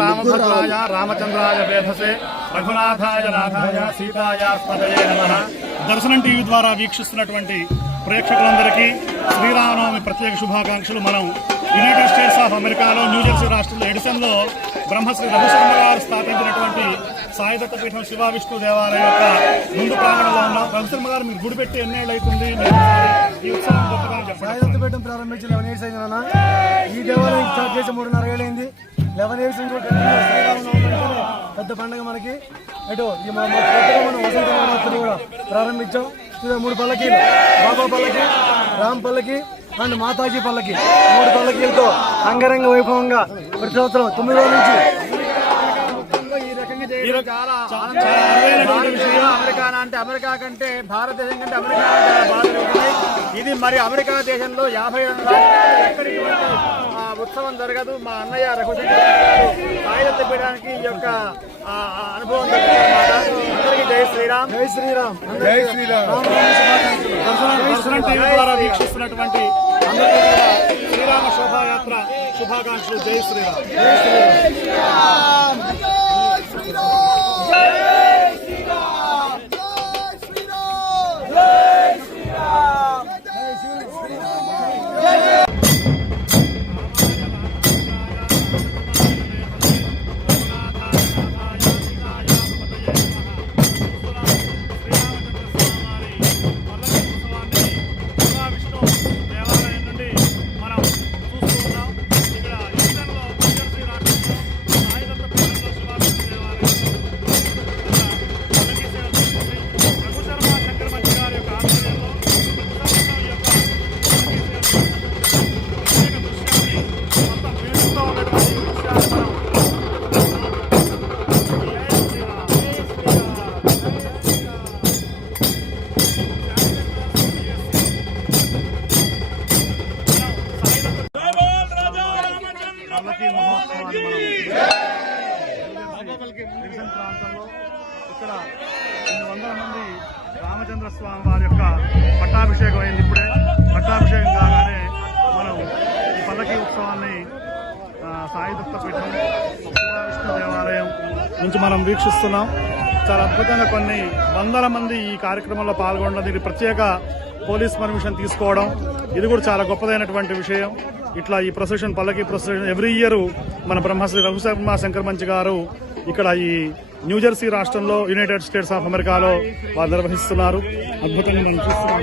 రామభద్రాయ రామచంద్రాయ వేధసే రఘునాథాయ నాథాయ సీతాయ నమ. దర్శనం టీవీ ద్వారా వీక్షిస్తున్నటువంటి ప్రేక్షకులందరికీ శ్రీరామనవమి ప్రత్యేక శుభాకాంక్షలు. మనం యునైటెడ్ స్టేట్స్ ఆఫ్ అమెరికాలో న్యూజెర్సీ రాష్ట్రంలో ఎడిసన్లో బ్రహ్మశ్రీ రఘుశర్మ గారు స్థాపించినటువంటి సాయిదత్త పీఠం శివ విష్ణు దేవాలయం యొక్క ముందు ప్రాంగణంలో ఉన్నాం. రఘుశర్మ గారు మీరు గుడి పెట్టి ఎన్నేళ్ళు అవుతుంది ఈ ఉత్సవం గొప్పగా చెప్పండి. సాయిదత్తపేటం ప్రారంభించి లెవెన్ ఇయర్స్ అయింది నాన్న. ఈ దేవాలయం స్టార్ట్ చేసి మూడున్నర ఏళ్ళు అయింది లెవెన్ ఇయర్స్ నుంచి కూడా పెద్ద పండుగ మనకి. అటు ఈ మనం వసంత నవరాత్రి కూడా ప్రారంభించాం. ఇది మూడు పల్లకీలు. బాబా పల్లకి రామ్ పల్లకి అండ్ మాతాజీ పల్లకి. మూడు పల్లకీలతో అంగరంగ వైభవంగా ప్రతి సంవత్సరం తొమ్మిది రోజుల నుంచి ఈ రకంగా చేయడం చాలా చాలా అరుదైనటువంటి విషయం. అమెరికా అంటే అమెరికా కంటే భారతదేశం కంటే అమెరికా ఇది మరి అమెరికా దేశంలో యాభై రెండు ఉత్సవం జరగదు. మా అన్నయ్య రఘుశంకర్ గారు సాయుధ పీఠానికి ఈ యొక్క అనుభవం అందరికీ జై శ్రీరామ్. జై శ్రీరామ్. జై శ్రీరామ్. టీవీ ద్వారా వీక్షిస్తున్నటువంటి శ్రీరామ శోభాయాత్ర శుభాకాంక్షలు. జై శ్రీరామ్. దేవాలయం ప్రాంతంలో ఇక్కడ కొన్ని వందల మంది రామచంద్ర స్వామి వారి యొక్క పట్టాభిషేకం అయింది. ఇప్పుడే పట్టాభిషేకం కాగానే మనం ఈ పల్లకి ఉత్సవాన్ని ఆ, సాయి పీఠం విష్ణు దేవాలయం నుంచి మనం వీక్షిస్తున్నాం. చాలా అద్భుతంగా కొన్ని వందల మంది ఈ కార్యక్రమంలో పాల్గొనడం దీనికి ప్రత్యేక పోలీస్ పర్మిషన్ తీసుకోవడం ఇది కూడా చాలా గొప్పదైనటువంటి విషయం. ఇట్లా ఈ ప్రొసెషన్ పల్లకి ప్రొసెషన్ ఎవ్రీ ఇయర్ మన బ్రహ్మశ్రీ రఘుశర్మ శంకర్మంచి గారు ఇక్కడ ఈ న్యూజెర్సీ రాష్ట్రంలో యునైటెడ్ స్టేట్స్ ఆఫ్ అమెరికాలో వారు నిర్వహిస్తున్నారు. అద్భుతంగా నేను చూస్తున్నాను